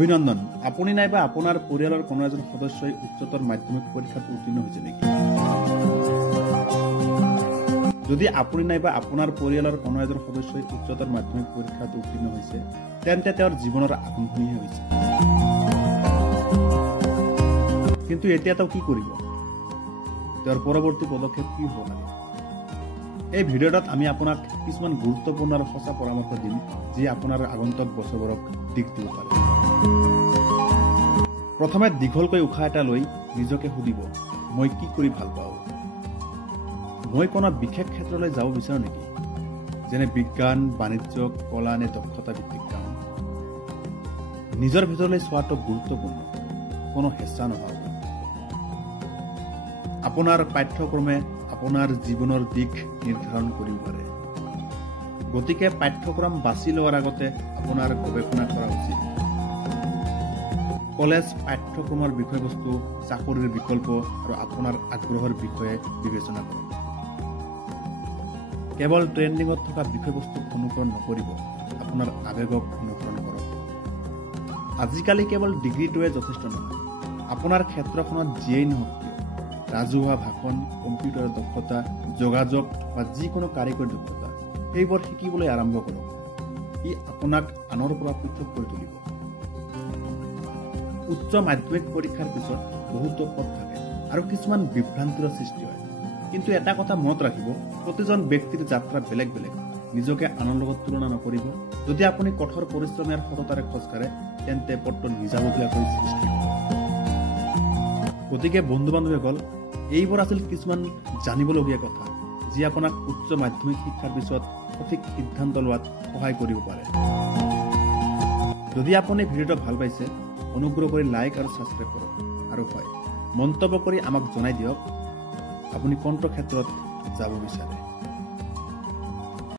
অভিনন্দন। আপুনি নাইবা আপোনাৰ পৰিয়ালৰ কোনো এজন সদস্যই উচ্চতৰ মাধ্যমিক পৰীক্ষাত উত্তীৰ্ণ হৈছে নেকি? যদি আপুনি নাইবা আপোনাৰ পৰিয়ালৰ কোনো এজন সদস্যই উচ্চতৰ মাধ্যমিক পৰীক্ষাত উত্তীৰ্ণ হৈছে, তেন্তে তেওঁৰ জীৱনৰ আৰম্ভণিহে হৈছে। কিন্তু এতিয়া তেওঁ কি কৰিব? তেওঁৰ পৰৱৰ্তী পদক্ষেপ কি হ'ব লাগে? এই ভিডিঅ'টোত আমি আপোনাক কিছুমান গুৰুত্বপূৰ্ণ আৰু সঁচা পৰামৰ্শ দিম, যি আপোনাৰ আগন্তুক বছৰবোৰক দিশ দিব পাৰে। প্ৰথমে দীঘলকৈ উশাহ এটা লৈ নিজকে সুধিব, মই কি কৰি ভাল পাওঁ? মই কোনো বিশেষ ক্ষেত্ৰলৈ যাব বিচাৰোঁ নেকি? যেনে বিজ্ঞান, বাণিজ্য, কলা নে দক্ষতা ভিত্তিক কাম? নিজৰ ভিতৰলৈ চোৱাটো গুৰুত্বপূৰ্ণ, কোনো হেঁচা নহয়। আপোনাৰ পাঠ্যক্ৰমে আপোনাৰ জীৱনৰ দিশ নিৰ্ধাৰণ কৰিব পাৰে। গতিকে পাঠ্যক্ৰম বাছি লোৱাৰ আগতে আপোনাৰ গৱেষণা কৰা উচিত। কলেজ পাঠ্যক্ৰমৰ বিষয়বস্তু, চাকৰিৰ বিকল্প আৰু আপোনাৰ আগ্ৰহৰ বিষয়ে বিবেচনা কৰক। কেৱল ট্ৰেণ্ডিঙত থকা বিষয়বস্তুক অনুসৰণ নকৰিব, আপোনাৰ আৱেগক অনুসৰণ কৰক। আজিকালি কেৱল ডিগ্ৰীটোৱে যথেষ্ট নহয়। আপোনাৰ ক্ষেত্ৰখনত যিয়েই নহওক কিয়, ৰাজহুৱা ভাষণ, কম্পিউটাৰ দক্ষতা, যোগাযোগ বা যিকোনো কাৰিকৰী দক্ষতা, সেইবোৰ শিকিবলৈ আৰম্ভ কৰক। ই আপোনাক আনৰ পৰা পৃথক কৰি তুলিব। উচ্চ মাধ্যমিক পৰীক্ষাৰ পিছত বহুতো পথ থাকে আৰু কিছুমান বিভ্ৰান্তিৰ সৃষ্টি হয়। কিন্তু এটা কথা মনত ৰাখিব, প্ৰতিজন ব্যক্তিৰ যাত্ৰা বেলেগ বেলেগ। নিজকে আনৰ লগত তুলনা নকৰিব। যদি আপুনি কঠোৰ পৰিশ্ৰমী আৰু সততাৰে খোজ কাঢ়ে, তেন্তে পথটো নিজাববীয়াকৈ সৃষ্টি হ'ব। গতিকে বন্ধু বান্ধৱীসকল, এইবোৰ আছিল কিছুমান জানিবলগীয়া কথা, যি আপোনাক উচ্চ মাধ্যমিক শিক্ষাৰ পিছত সঠিক সিদ্ধান্ত লোৱাত সহায় কৰিব পাৰে। যদি আপুনি ভিডিঅ'টো ভাল পাইছে, অনুগ্ৰহ কৰি লাইক আৰু ছাবস্ক্ৰাইব কৰক। আৰু হয়, মন্তব্য কৰি আমাক জনাই দিয়ক আপুনি কোনটো ক্ষেত্ৰত যাব বিচাৰে।